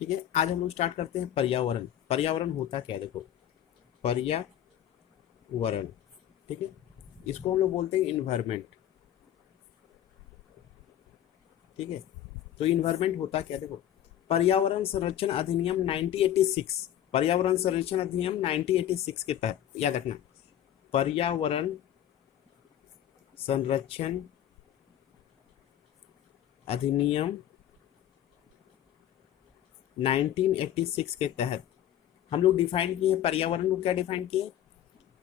ठीक है, आज हम लोग स्टार्ट करते हैं पर्यावरण। पर्यावरण होता क्या है, देखो पर्यावरण, ठीक है, इसको हम लोग बोलते हैं इन्वायरमेंट। ठीक है, तो इन्वायरमेंट होता क्या, देखो पर्यावरण संरक्षण अधिनियम 1986, पर्यावरण संरक्षण अधिनियम 1986 के तहत याद रखना, पर्यावरण संरक्षण अधिनियम 1986 के तहत हम लोग डिफाइन किए पर्यावरण को। क्या डिफाइन किए,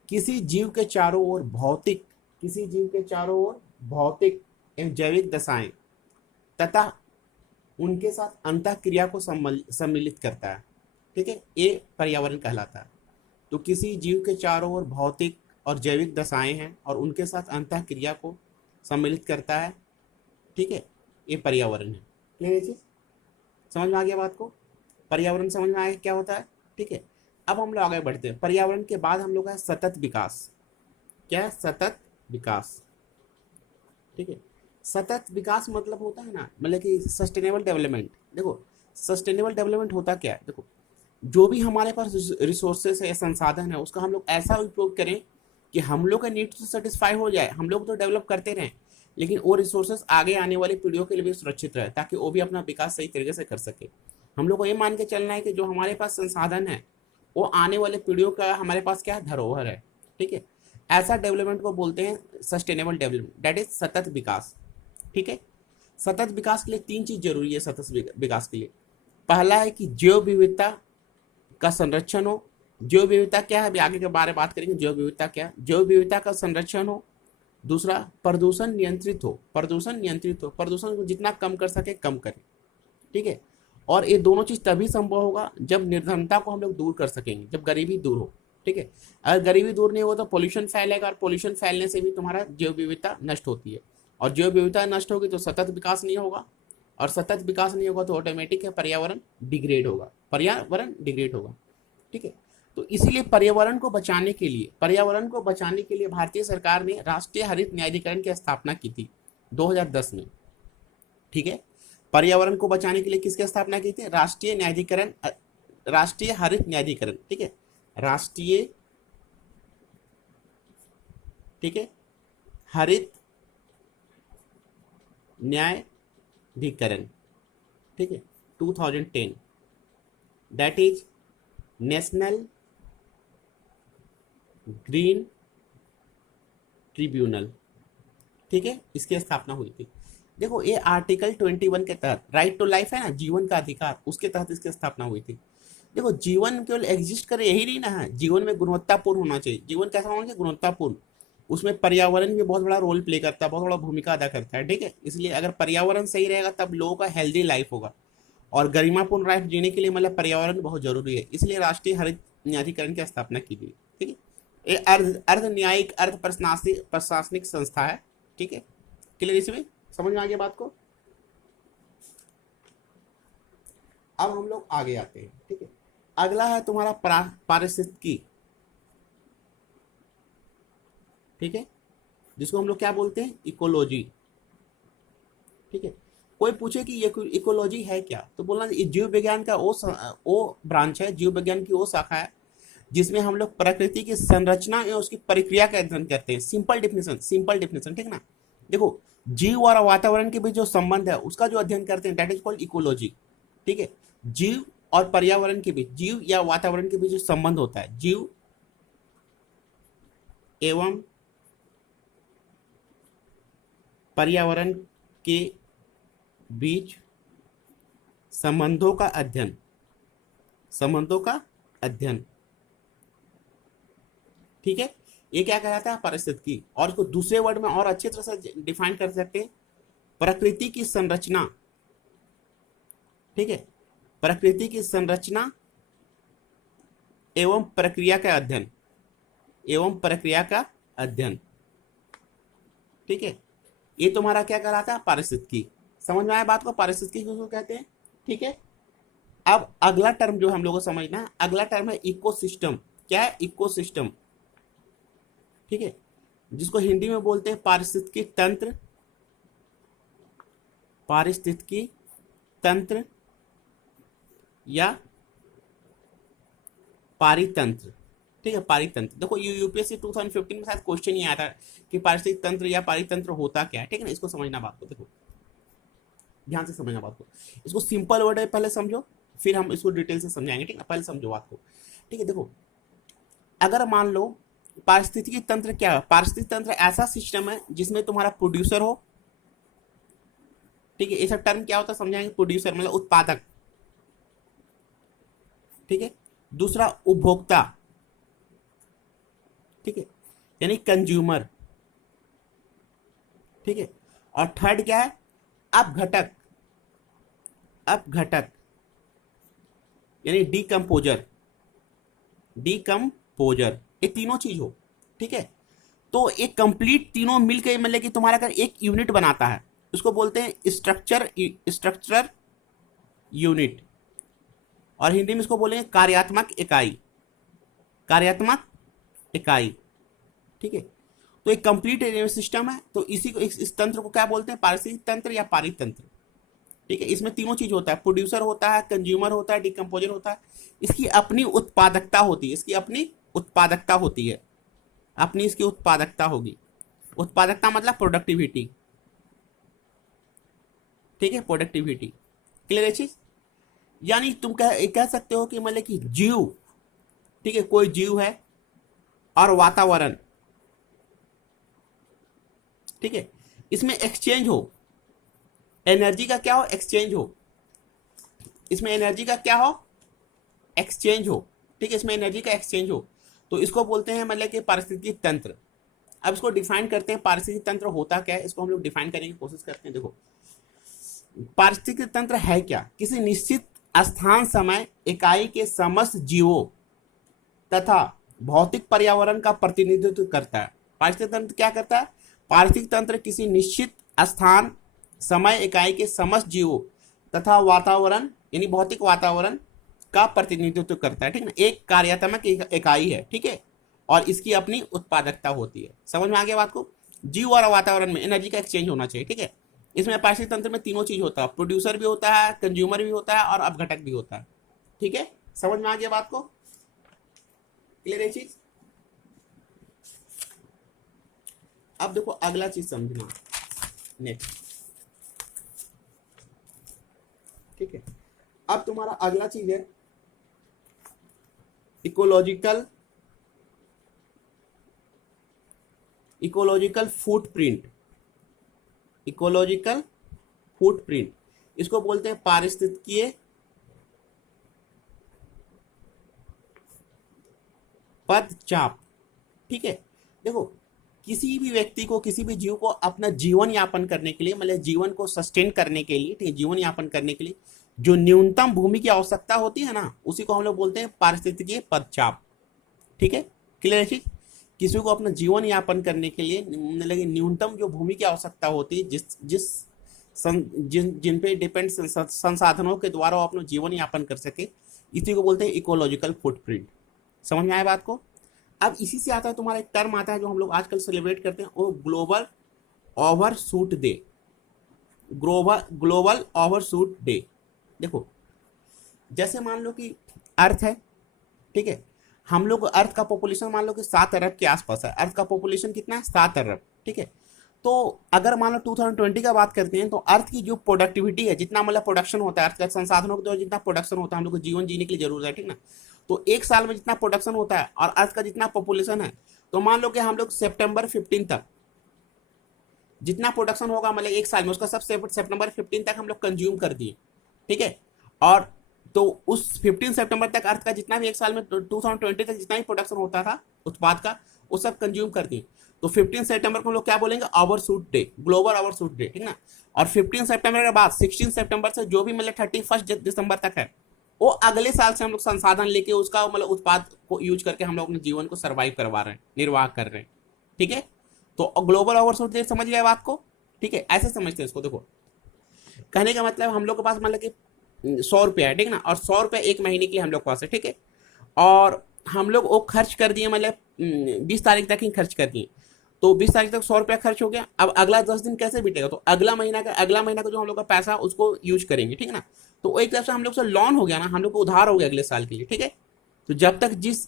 किसी जीव के चारों ओर भौतिक, किसी जीव के चारों ओर भौतिक एवं जैविक दशाएं तथा उनके साथ अंतः क्रिया को सम्मिलित करता है। ठीक है, ये पर्यावरण कहलाता है। तो किसी जीव के चारों ओर भौतिक और जैविक दशाएं हैं और उनके साथ अंतः क्रिया को सम्मिलित करता है। ठीक है, ये पर्यावरण है। क्लियर है चीज, समझ में आ गया बात को, पर्यावरण समझ में आया क्या होता है। ठीक है, अब हम लोग आगे बढ़ते हैं। पर्यावरण के बाद हम लोग है सतत विकास। क्या है, सतत विकास। ठीक है, सतत विकास मतलब होता है ना, मतलब कि सस्टेनेबल डेवलपमेंट। देखो सस्टेनेबल डेवलपमेंट होता क्या है, देखो जो भी हमारे पास रिसोर्सेस है, संसाधन है, उसका हम लोग ऐसा उपयोग करें कि हम लोग का नीड तो सेटिस्फाई हो जाए, हम लोग तो डेवलप करते रहें, लेकिन वो रिसोर्सेस आगे आने वाली पीढ़ियों के लिए भी सुरक्षित रहे, ताकि वो भी अपना विकास सही तरीके से कर सके। हम लोग को ये मान के चलना है कि जो हमारे पास संसाधन है वो आने वाले पीढ़ियों का हमारे पास क्या धरोहर है। ठीक है, ऐसा डेवलपमेंट को बोलते हैं सस्टेनेबल डेवलपमेंट, दैट इज सतत विकास। ठीक है, सतत विकास के लिए तीन चीज जरूरी है सतत विकास के लिए। पहला है कि जैव विविधता का संरक्षण हो। जैव विविधता क्या है, अभी आगे के बारे में बात करेंगे जैव विविधता क्या है। जैव विविधता का संरक्षण हो। दूसरा, प्रदूषण नियंत्रित हो, प्रदूषण नियंत्रित हो, प्रदूषण को जितना कम कर सके कम करें। ठीक है, और ये दोनों चीज तभी संभव होगा जब निर्धनता को हम लोग दूर कर सकेंगे, जब गरीबी दूर हो। ठीक है, अगर गरीबी दूर नहीं हो तो पोल्यूशन फैलेगा, और पोल्यूशन फैलने से भी तुम्हारा जैव विविधता नष्ट होती है, और जैव विविधता नष्ट होगी तो सतत विकास नहीं होगा, और सतत विकास नहीं होगा तो ऑटोमेटिक है पर्यावरण डिग्रेड होगा, पर्यावरण डिग्रेड होगा। ठीक है, तो इसीलिए पर्यावरण को बचाने के लिए, पर्यावरण को बचाने के लिए भारतीय सरकार ने राष्ट्रीय हरित न्यायाधिकरण की स्थापना की थी 2010 में। ठीक है, पर्यावरण को बचाने के लिए किसकी स्थापना की थी, राष्ट्रीय न्यायाधिकरण, राष्ट्रीय हरित न्यायाधिकरण। ठीक है, राष्ट्रीय, ठीक है, हरित न्यायाधिकरण। ठीक है, 2010, that is national green tribunal. ठीक है, इसकी स्थापना हुई थी। देखो ये आर्टिकल 21 के तहत, राइट टू लाइफ है ना, जीवन का अधिकार, उसके तहत इसकी स्थापना हुई थी। देखो जीवन केवल एग्जिस्ट करे यही नहीं ना है, जीवन में गुणवत्तापूर्ण होना चाहिए। जीवन कैसा होना चाहिए, गुणवत्तापूर्ण। उसमें पर्यावरण भी बहुत बड़ा रोल प्ले करता है, बहुत बड़ा भूमिका अदा करता है। ठीक है, इसलिए अगर पर्यावरण सही रहेगा तब लोगों का हेल्दी लाइफ होगा, और गरिमापूर्ण लाइफ जीने के लिए मतलब पर्यावरण बहुत जरूरी है। इसलिए राष्ट्रीय हरित न्यायाधिकरण की स्थापना की गई। ठीक है, ये अर्ध न्यायिक, अर्ध प्रशासनिक संस्था है। ठीक है, क्लियर, इसमें समझ में आ गया बात को। अब हम लोग आगे आते हैं। ठीक है, अगला है तुम्हारा पारिस्थितिकी। ठीक है, जिसको हम लोग क्या बोलते हैं, इकोलॉजी। ठीक है, कोई पूछे कि ये इकोलॉजी है क्या, तो बोलना ये जीव विज्ञान का वो ब्रांच है, जीव विज्ञान की वो शाखा है जिसमें हम लोग प्रकृति की संरचना या उसकी प्रक्रिया का अध्ययन करते हैं। Simple definition, simple definition. ठीक ना, देखो जीव और वातावरण के बीच जो संबंध है उसका जो अध्ययन करते हैं दैट इज कॉल्ड इकोलॉजी। ठीक है, जीव और पर्यावरण के बीच, जीव या वातावरण के बीच जो संबंध होता है, जीव एवं पर्यावरण के बीच संबंधों का अध्ययन, संबंधों का अध्ययन। ठीक है, ये क्या कहलाता है, पारिस्थितिकी। और इसको दूसरे वर्ड में और अच्छे तरह से डिफाइन कर सकते हैं, प्रकृति की संरचना। ठीक है, प्रकृति की संरचना एवं प्रक्रिया का अध्ययन, एवं प्रक्रिया का अध्ययन। ठीक है, ये तुम्हारा क्या कहलाता है, पारिस्थितिकी। समझ में आया बात को, पारिस्थितिकी किसको कहते हैं। ठीक है, अब अगला टर्म जो हम लोगों को समझना है, अगला टर्म है इकोसिस्टम। क्या है, इकोसिस्टम। ठीक है, जिसको हिंदी में बोलते हैं पारिस्थितिकी तंत्र, पारिस्थितिकी तंत्र या पारितंत्र। ठीक है, पारितंत्र। देखो यूपीएससी 2015 में शायद क्वेश्चन ही आया था कि पारिस्थितिक तंत्र या पारितंत्र होता क्या है। ठीक है ना, इसको समझना बात को, देखो ध्यान से समझना बात को। इसको सिंपल वर्ड है पहले समझो, फिर हम इसको डिटेल से समझाएंगे। ठीक है, पहले समझो बात को। ठीक है, देखो अगर मान लो पारिस्थितिकी तंत्र क्या है। पारिस्थितिक तंत्र ऐसा सिस्टम है जिसमें तुम्हारा प्रोड्यूसर हो। ठीक है, ये सब टर्म क्या होता है समझाएंगे। प्रोड्यूसर मतलब उत्पादक। ठीक है, दूसरा उपभोक्ता। ठीक है, यानी कंज्यूमर। ठीक है, और थर्ड क्या है, अपघटक। अपघटक यानी डीकम्पोजर। डीकम्पोजर, ये तीनों चीज हो। ठीक है, तो एक कंप्लीट तीनों मिलकर मतलब कि तुम्हारा अगर एक यूनिट बनाता है, उसको बोलते हैं स्ट्रक्चर यूनिट, और हिंदी में इसको बोलेंगे कार्यात्मक इकाई। कार्यात्मक इकाई। ठीक है, तो एक कंप्लीट सिस्टम है, तो इसी को इस तंत्र को क्या बोलते हैं, पारिस्थितिक तंत्र या पारितंत्र। ठीक है, इसमें तीनों चीज होता है, प्रोड्यूसर होता है, कंज्यूमर होता है, डिकम्पोजर होता है। इसकी अपनी उत्पादकता होती है। इसकी अपनी उत्पादकता होती है। अपनी इसकी उत्पादकता होगी। उत्पादकता मतलब प्रोडक्टिविटी। ठीक है, प्रोडक्टिविटी। क्लियर है चीज। यानी तुम कह सकते हो कि मतलब कि जीव, ठीक है, कोई जीव है और वातावरण, ठीक है, इसमें एक्सचेंज हो, एनर्जी का क्या हो, एक्सचेंज हो। इसमें एनर्जी का क्या हो, एक्सचेंज हो। ठीक है, इसमें एनर्जी का एक्सचेंज हो, तो इसको बोलते हैं मतलब कि पारिस्थितिक तंत्र। अब इसको डिफाइन करते हैं, पारिस्थितिक तंत्र होता क्या है, इसको हम लोग डिफाइन करने की कोशिश करते हैं। देखो पारिस्थितिक तंत्र है क्या, किसी निश्चित स्थान समय इकाई के समस्त जीवों तथा भौतिक पर्यावरण का प्रतिनिधित्व करता है। पारिस्थितिक तंत्र क्या करता है, पारिस्थितिक तंत्र किसी निश्चित स्थान समय इकाई के समस्त जीवों तथा वातावरण यानी भौतिक वातावरण का प्रतिनिधित्व करता है। ठीक ना, एक कार्यात्मक इकाई है। ठीक है, और इसकी अपनी उत्पादकता होती है। समझ में आ गया बात को। जीव और वातावरण में एनर्जी का एक्सचेंज होना चाहिए। ठीक है, इसमें पारिस्थितिक तंत्र में तीनों चीज होता है, प्रोड्यूसर भी होता है, कंज्यूमर भी होता है, और अपघटक भी होता है। ठीक है, समझ में आ गया बात को। क्लियर है चीज। अब देखो अगला चीज समझना नेक्स्ट। ठीक है, अब तुम्हारा अगला चीज है इकोलॉजिकल फुटप्रिंट। इकोलॉजिकल फुटप्रिंट, इसको बोलते हैं पारिस्थितिकीय पदचाप। ठीक है, देखो किसी भी व्यक्ति को, किसी भी जीव को अपना जीवन यापन करने के लिए, मतलब जीवन को सस्टेन करने के लिए, ठीक है, जीवन यापन करने के लिए जो न्यूनतम भूमि की आवश्यकता होती है ना, उसी को हम लोग बोलते हैं पारिस्थितिकीय पदचाप। ठीक है, क्लियर है। किसी को अपना जीवन यापन करने के लिए न्यूनतम जो भूमि की आवश्यकता होती है, जिन पे डिपेंड संसाधनों के द्वारा वो अपना जीवन यापन कर सके, इसी को बोलते हैं इकोलॉजिकल फुटप्रिंट। समझ में आया बात को। अब इसी से आता है तुम्हारा एक टर्म आता है जो हम लोग आजकल सेलिब्रेट करते हैं, वो global overshoot day. Global overshoot day. देखो जैसे मान लो कि अर्थ है, ठीक है, हम लोग अर्थ का पॉपुलेशन मान लो कि 7 अरब के आसपास है। अर्थ का पॉपुलेशन कितना है, 7 अरब। ठीक है, तो अगर मान लो 2020 का बात करते हैं, तो अर्थ की जो प्रोडक्टिविटी है, जितना मतलब प्रोडक्शन होता है अर्थ का संसाधनों के द्वारा जितना प्रोडक्शन होता है हम लोग को जीवन जीने के लिए जरूरत है, ठीक ना, तो एक साल में जितना प्रोडक्शन होता है और अर्थ का जितना पॉपुलेशन है, तो मान लो कि हम लोग सितंबर 15 तक जितना प्रोडक्शन होगा मतलब एक साल में, उसका सब सितंबर 15 तक हम लोग कंज्यूम कर दिए। ठीक है, और तो उस 15 सितंबर तक अर्थ का जितना भी एक साल में 2020 तक जितना भी प्रोडक्शन होता था उत्पाद का, वो सब कंज्यूम कर दिए। तो 15 सितंबर को हम लोग क्या बोलेंगे, overshoot day, global overshoot day. ठीक ना, और 15 सितंबर के बाद 16 सितंबर से जो भी मतलब 31 दिसंबर तक है, वो अगले साल से हम लोग संसाधन लेके उसका मतलब उत्पाद को यूज करके हम लोग अपने जीवन को सर्वाइव करवा रहे हैं, निर्वाह कर रहे हैं। ठीक है, तो ग्लोबल ओवरशूट डे समझ गए बात को। ठीक है, ऐसे समझते हैं इसको। देखो कहने का मतलब हम लोग के पास मतलब कि 100 रुपया है, ठीक ना, और 100 रुपया एक महीने के लिए हम लोग के पास है। ठीक है, और हम लोग वो खर्च कर दिए, मतलब 20 तारीख तक ही खर्च कर दिए, तो 20 तारीख तक 100 रुपया खर्च हो गया। अब अगला 10 दिन कैसे बीतेगा, तो अगला महीना का जो हम लोग का पैसा उसको यूज करेंगे। ठीक है ना, तो एक तरफ से हम लोग से लोन हो गया ना, हम लोग को उधार हो गया अगले साल के लिए, ठीक है। तो जब तक जिस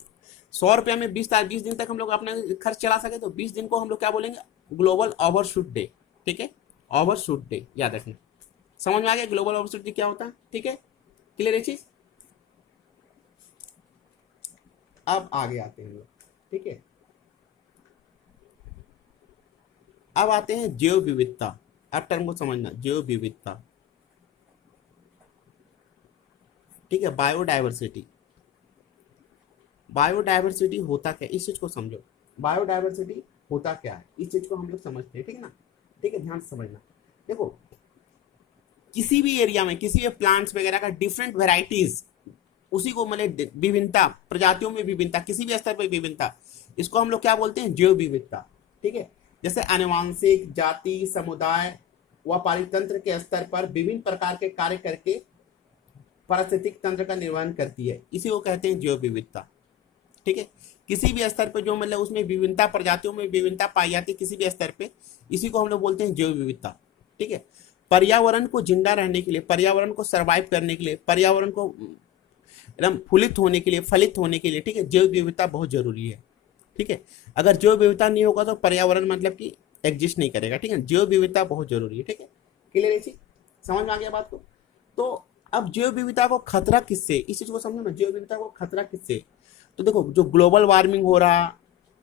100 रुपया में 20 दिन तक हम लोग अपना खर्च चला सके, तो 20 दिन को हम लोग क्या बोलेंगे, ग्लोबल ओवरशूट डे, ठीक है, ओवरशूट डे याद रखना। समझ में आ गया ग्लोबल ओवरशूट डे क्या होता है, ठीक है, क्लियर है चीज। अब आगे आते हैं लोग, ठीक है, अब आते हैं जैव विविधता। अब टर्म को समझना, जैव विविधता, ठीक है, बायोडाइवर्सिटी। बायोडाइवर्सिटी होता क्या, इस चीज को समझो। बायोडाइवर्सिटी होता क्या है, इस चीज को हम लोग समझते हैं, ठीक है ना, ठीक है, ध्यान से समझना। देखो, किसी भी एरिया में किसी भी प्लांट्स वगैरह का डिफरेंट वेराइटीज, उसी को मतलब विभिन्नता, प्रजातियों में विभिन्नता, किसी भी स्तर पर विभिन्नता, इसको हम लोग क्या बोलते हैं, जैव विविधता, ठीक है। जैसे आनुवांशिक, जाति, समुदाय व पारितंत्र के स्तर पर विभिन्न प्रकार के कार्य करके पारिस्थितिक तंत्र का निर्वहन करती है, इसी को कहते हैं जैव विविधता, ठीक है। किसी भी स्तर पे जो मतलब उसमें विभिन्नता, प्रजातियों में विभिन्नता पाई जाती है किसी भी स्तर पे, इसी को हम लोग बोलते हैं जैव विविधता, ठीक है। पर्यावरण को जिंदा रहने के लिए, पर्यावरण को सर्वाइव करने के लिए, पर्यावरण को एकदम फुलित होने के लिए, फलित होने के लिए, ठीक है, जैव विविधता बहुत जरूरी है, ठीक है। अगर जैव विविधता नहीं होगा तो पर्यावरण मतलब कि एग्जिस्ट नहीं करेगा, ठीक है। जैव विविधता बहुत जरूरी है, ठीक है, क्लियर है चीज, समझ में आ गया बात को। तो अब जैव विविधता को खतरा किससे, इस चीज को समझो ना, जैव विविधता को खतरा किससे। तो देखो, जो ग्लोबल वार्मिंग हो रहा,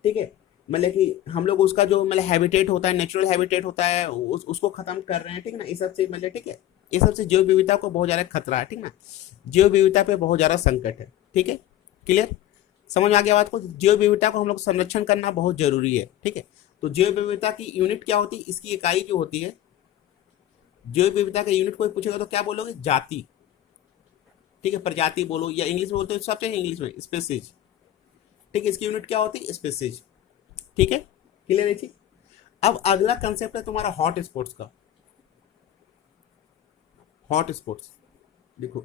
ठीक है, मतलब कि हम लोग उसका जो मतलब हैबिटेट होता है, नेचुरल हैबिटेट होता है, उसको खत्म कर रहे हैं, ठीक है ना, इस सब से मतलब, ठीक है, ये सब से जैव विविधता को बहुत ज्यादा खतरा है, ठीक ना, जैव विविधता पे बहुत ज्यादा संकट है, ठीक है, क्लियर, समझ में आ गया बात को। जैव विविधता को हम लोग संरक्षण करना बहुत जरूरी है, ठीक है। तो जैव विविधता की यूनिट क्या होती है, इसकी इकाई जो होती है, जैव विविधता का यूनिट कोई पूछेगा तो क्या बोलोगे, जाति, ठीक है, प्रजाति बोलो, या इंग्लिश में बोलते हैं सबसे इंग्लिश में स्पीसीज, ठीक है, इसकी यूनिट क्या होती है, स्पीसीज, ठीक है, क्लियर है चीज। अब अगला कंसेप्ट है तुम्हारा हॉट स्पॉट्स का। हॉट स्पॉट्स, देखो,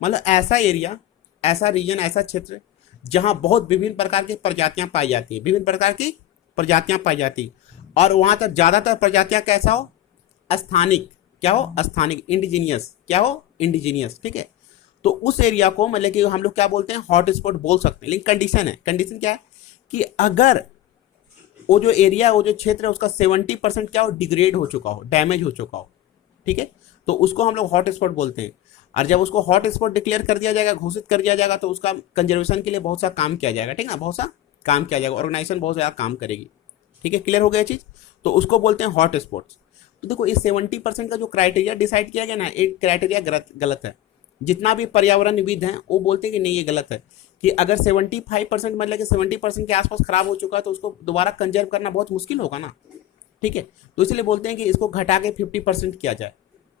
मतलब ऐसा एरिया, ऐसा रीजन, ऐसा क्षेत्र जहां बहुत विभिन्न प्रकार की प्रजातियां पाई जाती है, विभिन्न प्रकार की प्रजातियां पाई जाती, और वहां तक ज्यादातर प्रजातियां कैसा हो, स्थानिक, क्या हो, स्थानिक, इंडिजीनियस, क्या हो, इंडिजीनियस, ठीक है। तो उस एरिया को मतलब कि हम लोग क्या बोलते हैं, हॉट स्पॉट बोल सकते हैं, लेकिन कंडीशन है, कंडीशन क्या है कि अगर वो जो एरिया, वो जो क्षेत्र है उसका 70% क्या हो, डिग्रेड हो चुका हो, डैमेज हो चुका हो, ठीक है, तो उसको हम लोग हॉट स्पॉट बोलते हैं। और जब उसको हॉट स्पॉट डिक्लेयर कर दिया जाएगा, घोषित कर दिया जाएगा, तो उसका कंजर्वेशन के लिए बहुत सा काम किया जाएगा, ठीक है ना, बहुत सा काम किया जाएगा, ऑर्गेनाइजेशन बहुत ज्यादा काम करेगी, ठीक है, क्लियर हो गया चीज। तो उसको बोलते हैं हॉट स्पॉट्स। तो देखो, इस 70% का जो क्राइटेरिया डिसाइड किया गया ना, एक क्राइटेरिया गलत है। जितना भी पर्यावरणविद हैं वो बोलते हैं कि नहीं, ये गलत है, कि अगर 75% मतलब कि 70% के आसपास खराब हो चुका है तो उसको दोबारा कंजर्व करना बहुत मुश्किल होगा ना, ठीक है। तो इसलिए बोलते हैं कि इसको घटा के 50% किया जाए,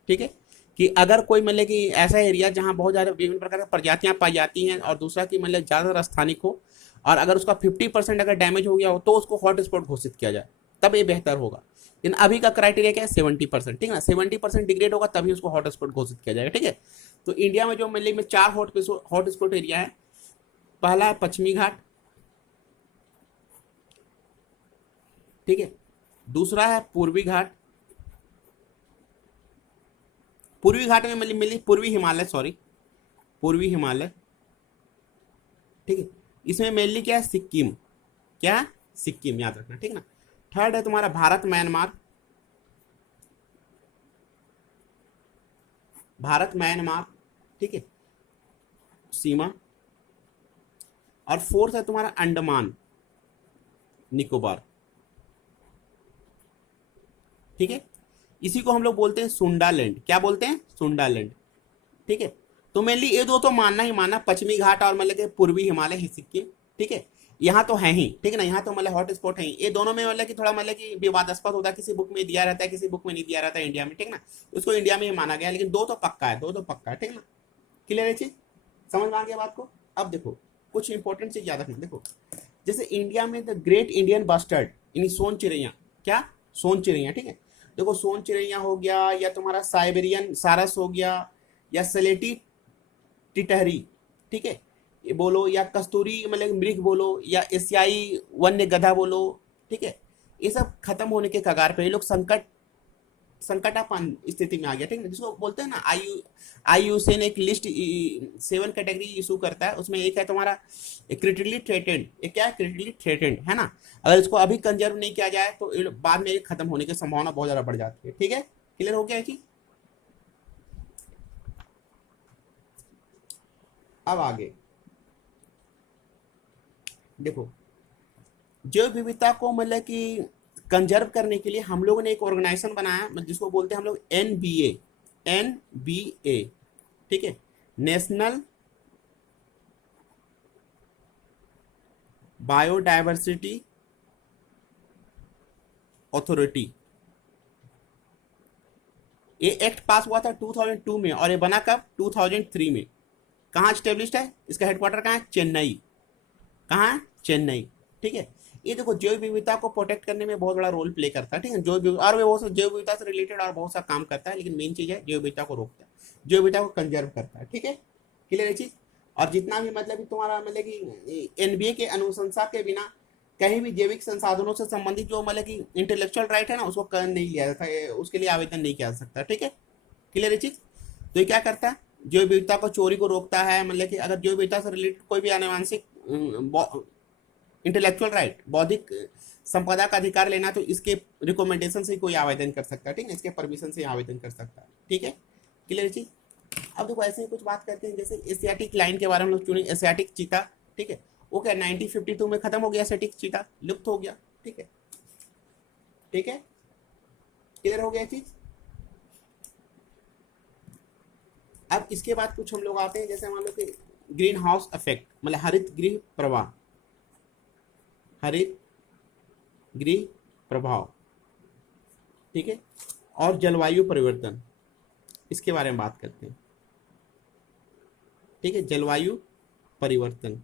ठीक है, कि अगर कोई मतलब कि ऐसा एरिया जहाँ बहुत ज़्यादा विभिन्न प्रकार की प्रजातियां पाई जाती हैं, और दूसरा कि मतलब ज़्यादातर स्थानिक हो, और अगर उसका 50% अगर डैमेज हो गया हो तो उसको हॉट स्पॉट घोषित किया जाए, तब ये बेहतर होगा। लेकिन अभी का क्राइटेरिया क्या है, 70%, ठीक है ना, 70% डिग्रेड होगा तभी उसको हॉट स्पॉट घोषित किया जाएगा, ठीक है। तो इंडिया में जो मतलब में 4 हॉट स्पॉट एरिया है। पहला है पश्चिमी घाट, ठीक है, दूसरा है पूर्वी घाट, पूर्वी घाट में मतलब पूर्वी हिमालय, सॉरी, पूर्वी हिमालय, ठीक है, इसमें मेनली क्या है, सिक्किम, क्या है, सिक्किम, याद रखना, ठीक है ना। थर्ड है तुम्हारा भारत म्यांमार, भारत म्यांमार, ठीक है, सीमा। और फोर्थ है तुम्हारा अंडमान निकोबार, ठीक है, इसी को हम लोग बोलते हैं सुंडालैंड, क्या बोलते हैं, सुंडालैंड, ठीक है। तो मेनली ये दो तो मानना ही मानना, पश्चिमी घाट और मतलब कि पूर्वी हिमालय ही सिक्किम, ठीक है, यहाँ तो है ही, ठीक है ना, यहाँ तो मतलब हॉट स्पॉट है ही। ये दोनों में मतलब कि थोड़ा मतलब कि विवादास्पद होता है, किसी बुक में दिया रहता है, किसी बुक में नहीं दिया रहता है इंडिया में, ठीक ना, उसको इंडिया में ही माना गया, लेकिन दो तो पक्का है, दो तो पक्का है, ठीक ना, क्लियर है चीज, समझ में आ गया बात को। अब देखो, कुछ इंपॉर्टेंट चीज याद रखना, देखो, जैसे इंडिया में द ग्रेट इंडियन बस्टर्ड, यानी सोन चिड़ैया, क्या, सोन चिड़ैया, ठीक है, देखो, सोन चिड़ैया हो गया, या तुम्हारा साइबेरियन सारस हो गया, या सलेटी टिटहरी, ठीक है, ये बोलो, या कस्तूरी मतलब मृग बोलो, या एशियाई वन्य गधा बोलो, ठीक है, ये सब खत्म होने के कगार पे, ये लोग संकट संकटापन्न स्थिति में आ गया, ठीक है, जिसको बोलते हैं ना IUCN एक लिस्ट 7 कैटेगरी इशू करता है, उसमें एक है तुम्हारा क्रिटिकली थ्रेटेंड। एक क्या है? क्रिटिकली थ्रेटेंड, है ना। अगर इसको अभी कंजर्व नहीं किया जाए तो बाद में खत्म होने की संभावना बहुत ज्यादा बढ़ जाती है, ठीक है। क्लियर हो गया है चीज। अब आगे देखो, जैव विविधता को मतलब कि कंजर्व करने के लिए हम लोगों ने एक ऑर्गेनाइजेशन बनाया जिसको बोलते हैं हम लोग NBA, ठीक है, नेशनल बायोडायवर्सिटी अथॉरिटी। ये एक्ट पास हुआ था 2002 में और ये बना कब? 2003 में। कहाँ स्टेब्लिश्ड है? इसका हेडक्वार्टर कहाँ है? चेन्नई। कहाँ है? चेन्नई, ठीक है। ये देखो जैव विविधता को प्रोटेक्ट करने में बहुत बड़ा रोल प्ले करता है, ठीक है। और वो बहुत जैव विविधता से रिलेटेड और बहुत सा काम करता है, लेकिन मेन चीज है जैव विविधता को रोकता है, जैव विविधता को कंजर्व करता है, ठीक है। क्लियर है चीज। और जितना भी मतलब तुम्हारा मतलब कि NBA के अनुशंसा के बिना कहीं भी जैविक संसाधनों से संबंधित जो मतलब कि इंटेलेक्चुअल राइट है ना, उसको कर नहीं लिया जाता, उसके लिए आवेदन नहीं किया जा सकता, ठीक है। क्लियर है चीज। तो ये क्या करता है? जैव विविधता को चोरी को रोकता है, मतलब कि अगर जैव विविधता से रिलेटेड कोई भी आनुवंशिक इंटेलेक्चुअल राइट, बौद्धिक संपदा का अधिकार लेना, तो इसके रिकमेंडेशन से कोई आवेदन कर सकता है, ठीक है, इसके परमिशन से आवेदन कर सकता है, ठीक है। क्लियर चीज। अब देखो ऐसे ही कुछ बात करते हैं, जैसे एशियाटिक लाइन के बारे में हम लोग चुने, एशियाटिक चीता, ठीक है, वो क्या 1952 में खत्म हो गया, एशियाटिक चीता लुप्त हो गया, ठीक है, ठीक है। क्लियर हो गया चीज। अब इसके बाद कुछ हम लोग आते हैं, जैसे मान लो कि ग्रीन हाउस इफेक्ट, मतलब हरित गृह प्रवाह, हरित गृह प्रभाव, ठीक है, और जलवायु परिवर्तन, इसके बारे में बात करते हैं, ठीक है। जलवायु परिवर्तन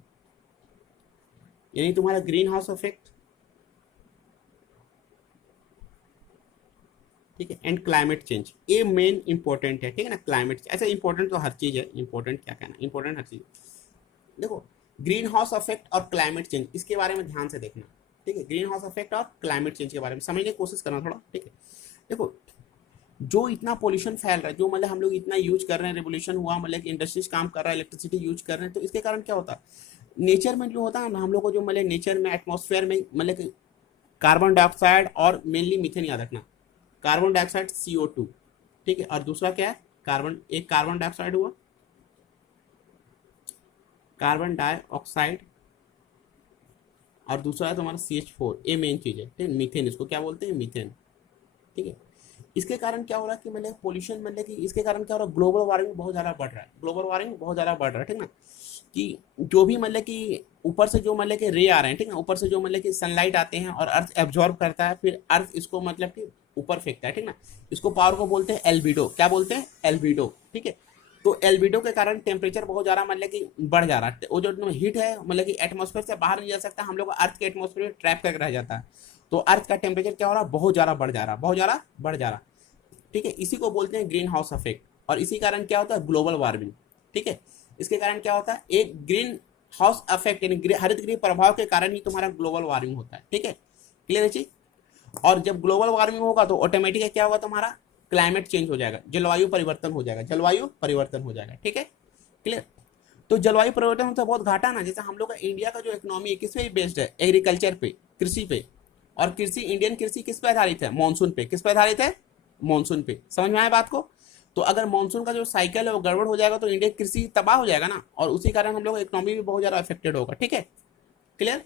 यानी तुम्हारा ग्रीन हाउस इफेक्ट, ठीक है, एंड क्लाइमेट चेंज, ये मेन इंपॉर्टेंट है, ठीक है ना। क्लाइमेट ऐसा इंपॉर्टेंट तो हर चीज है, इंपॉर्टेंट क्या कहना, इंपॉर्टेंट हर चीज। देखो ग्रीन हाउस इफेक्ट और क्लाइमेट चेंज, इसके बारे में ध्यान से देखना, ठीक है। ग्रीन हाउस इफेक्ट और क्लाइमेट चेंज के बारे में समझने की कोशिश करना थोड़ा, ठीक है। देखो जो इतना पोल्यूशन फैल रहा है, जो मतलब हम लोग इतना यूज कर रहे हैं, रेवोल्यूशन हुआ, मतलब कि इंडस्ट्रीज काम कर रहा है, इलेक्ट्रिसिटी यूज कर रहे हैं, तो इसके कारण क्या होता है? नेचर में जो होता है ना, हम लोग को जो मतलब नेचर में एटमॉस्फेयर में मतलब कि कार्बन डाइऑक्साइड और मेनली मीथेन, याद रखना, कार्बन डाइऑक्साइड CO2, ठीक है, और दूसरा क्या है? एक कार्बन डाइऑक्साइड हुआ, कार्बन डाइऑक्साइड, और दूसरा है तुम्हारा CH4, ये मेन चीज है, ठीक है। मीथेन, इसको क्या बोलते हैं? मीथेन, ठीक है। इसके कारण क्या हो रहा है कि मतलब पोल्यूशन, मतलब कि इसके कारण क्या हो रहा है? ग्लोबल वार्मिंग बहुत ज्यादा बढ़ रहा है, ग्लोबल वार्मिंग बहुत ज्यादा बढ़ रहा है, ठीक ना। कि जो भी मतलब कि ऊपर से जो मतलब कि रे आ रहे हैं, ठीक है, ऊपर से जो मतलब कि सनलाइट आते हैं और अर्थ एब्जॉर्ब करता है, फिर अर्थ इसको मतलब कि ऊपर फेंकता है, ठीक ना। इसको पावर को बोलते हैं एल्बिडो, क्या बोलते हैं? एल्बिडो, ठीक है। तो एल्बिडो के कारण टेम्परेचर बहुत ज्यादा मतलब कि बढ़ जा रहा है, वो जो हीट है मतलब कि एटमॉस्फेयर से बाहर नहीं जा सकता, हम लोग अर्थ के एटमॉस्फेयर में ट्रैप करके रह जाता है, तो अर्थ का टेम्परेचर क्या हो रहा है? बहुत ज्यादा बढ़ जा रहा है, बहुत ज्यादा बढ़ जा रहा है, ठीक है। इसी को बोलते हैं ग्रीन हाउस इफेक्ट, और इसी कारण क्या होता है? ग्लोबल वार्मिंग, ठीक है। इसके कारण क्या होता है? एक ग्रीन हाउस इफेक्ट यानी हरित गृह प्रभाव के कारण ही तुम्हारा ग्लोबल वार्मिंग होता है, ठीक है। क्लियर है जी। और जब ग्लोबल वार्मिंग होगा तो ऑटोमेटिक क्या होगा? तुम्हारा क्लाइमेट चेंज हो जाएगा, जलवायु परिवर्तन हो जाएगा, जलवायु परिवर्तन हो जाएगा, ठीक है। क्लियर। तो जलवायु परिवर्तन तो बहुत घाटा ना, जैसे हम लोग का इंडिया का जो इकोनॉमी है किस पे बेस्ड है? एग्रीकल्चर पे, कृषि पे, और कृषि, इंडियन कृषि किस पे आधारित है? मानसून पे। किस पे आधारित है? मानसून पे। समझ में आया बात को? तो अगर मानसून का जो साइकिल है वो गड़बड़ हो जाएगा तो इंडिया की कृषि तबाह हो जाएगा ना, और उसी कारण हम लोग इकोनॉमी भी बहुत ज्यादा अफेक्टेड होगा, ठीक है। क्लियर।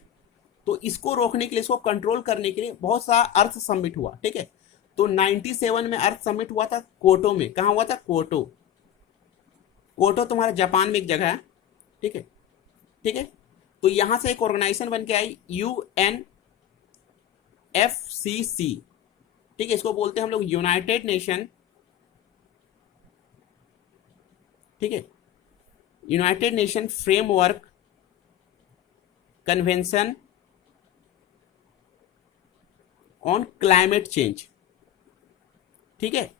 तो इसको रोकने के लिए, इसको कंट्रोल करने के लिए बहुत सा अर्थ समिट हुआ, ठीक है। तो 97 में अर्थ समिट हुआ था कोटो में। कहाँ हुआ था? कोटो। कोटो तुम्हारा जापान में एक जगह है, ठीक है, ठीक है। तो यहां से एक ऑर्गेनाइजेशन बन के आई, UNFCC, ठीक है। इसको बोलते हैं हम लोग यूनाइटेड नेशन, ठीक है, United nation framework convention on climate change, ठीक है।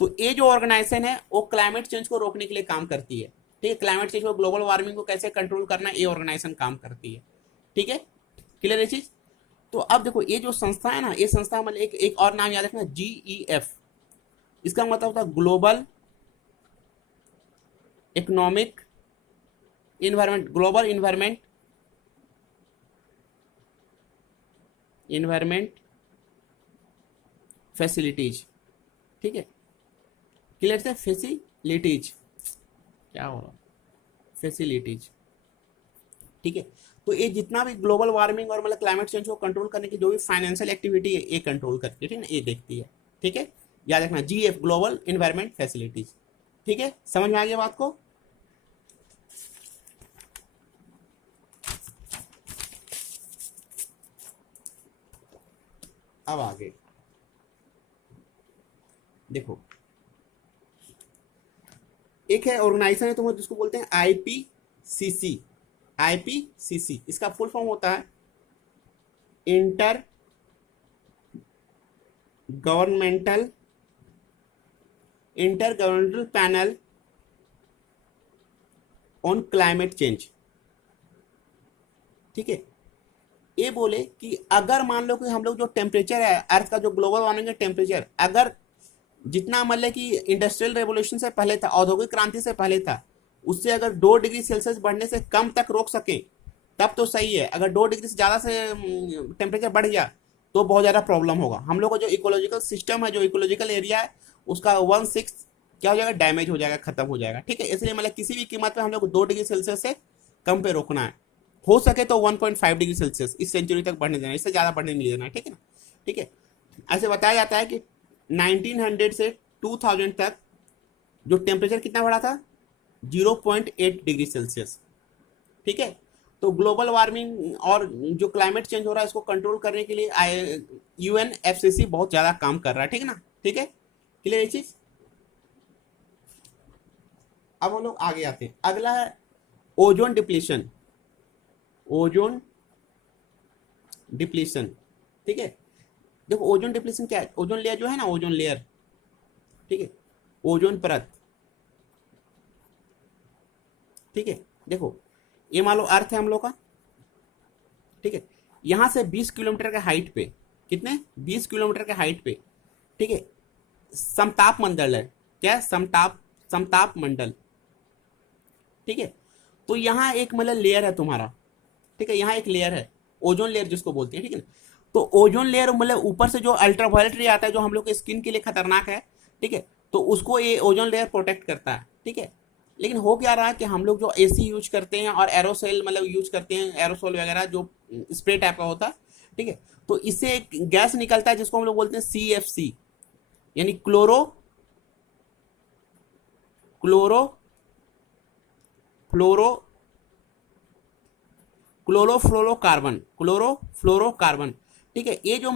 तो ये जो ऑर्गेनाइजेशन है वो क्लाइमेट चेंज को रोकने के लिए काम करती है, ठीक है। क्लाइमेट चेंज को, ग्लोबल वार्मिंग को कैसे कंट्रोल करना है, ये ऑर्गेनाइजेशन काम करती है, ठीक है। क्लियर है चीज। तो अब देखो ये जो संस्था है ना, ये संस्था मतलब एक और नाम याद रखना, GEF, इसका मतलब होता है global economic environment, global environment facilities. ठीक है, क्लियर से, फैसिलिटीज, क्या हो रहा, फैसिलिटीज। ठीक है, तो ये जितना भी ग्लोबल वार्मिंग और मतलब क्लाइमेट चेंज को कंट्रोल करने की जो भी फाइनेंशियल एक्टिविटी है ये कंट्रोल करती है, ठीक है ना, ये देखती है। ठीक है, याद रखना, GF ग्लोबल इन्वायरमेंट फैसिलिटीज। ठीक है, समझ में आ गया बात को। अब आगे देखो, एक है ऑर्गेनाइजेशन है तुम्हें जिसको बोलते हैं IPCC। IPCC इसका फुल फॉर्म होता है inter governmental panel on climate change. ठीक है, ये बोले कि अगर मान लो कि हम लोग जो टेम्परेचर है अर्थ का, जो ग्लोबल वार्मिंग का टेम्परेचर, अगर जितना मतलब कि इंडस्ट्रियल रेवोल्यूशन से पहले था, औद्योगिक क्रांति से पहले था, उससे अगर 2 डिग्री सेल्सियस बढ़ने से कम तक रोक सके तब तो सही है। अगर 2 डिग्री से ज़्यादा से टेम्परेचर बढ़ गया तो बहुत ज़्यादा प्रॉब्लम होगा। हम लोग का जो इकोलॉजिकल सिस्टम है, जो इकोलॉजिकल एरिया है, उसका 1/6 क्या हो जाएगा, डैमेज हो जाएगा, खत्म हो जाएगा। ठीक है, इसलिए मतलब किसी भी कीमत पे हम लोग को 2 डिग्री सेल्सियस से कम पे रोकना है। हो सके तो 1.5 डिग्री सेल्सियस इस सेंचुरी तक बढ़ने देना, इससे ज़्यादा बढ़ने नहीं देना है। ठीक है ना। ठीक है, ऐसे बताया जाता है कि 1900 से 2000 तक जो टेम्परेचर कितना बढ़ा था, 0.8 डिग्री सेल्सियस। ठीक है, तो ग्लोबल वार्मिंग और जो क्लाइमेट चेंज हो रहा है इसको कंट्रोल करने के लिए UNFCCC बहुत ज़्यादा काम कर रहा है। ठीक है ना। ठीक है, क्लियर ये चीज। अब हम लोग आगे आते हैं, अगला है ओजोन डिप्लीशन। ओजोन डिप्लीशन, ठीक है, देखो ओजोन डिप्लीशन क्या है, ओजोन लेयर जो है ना, ओजोन लेयर, ठीक है, ओजोन परत। ठीक है, देखो ये मान लो अर्थ है हम लोग का। ठीक है, यहां से 20 किलोमीटर के हाइट पे, कितने, 20 किलोमीटर के हाइट पे, ठीक है, समताप मंडल है। क्या है, समताप मंडल। ठीक है, तो यहाँ एक मतलब लेयर है तुम्हारा। ठीक है, यहाँ एक लेयर है, ओजोन लेयर जिसको बोलते हैं। ठीक है ना, तो ओजोन लेयर मतलब ऊपर से जो अल्ट्रावायलेट रे आता है जो हम लोग के स्किन के लिए खतरनाक है। ठीक है, तो उसको ये ओजोन लेयर प्रोटेक्ट करता है। ठीक है, लेकिन हो क्या रहा है कि हम लोग जो AC यूज करते हैं और एरोसोल मतलब यूज करते हैं, एरोसोल वगैरह जो स्प्रे टाइप का होता है। ठीक है, तो इससे एक गैस निकलता है जिसको हम लोग बोलते हैं CFC, यानी क्लोरो क्लोरो फ्लोरो क्लोरोफ्लोरोकार्बन। ठीक है, ये जो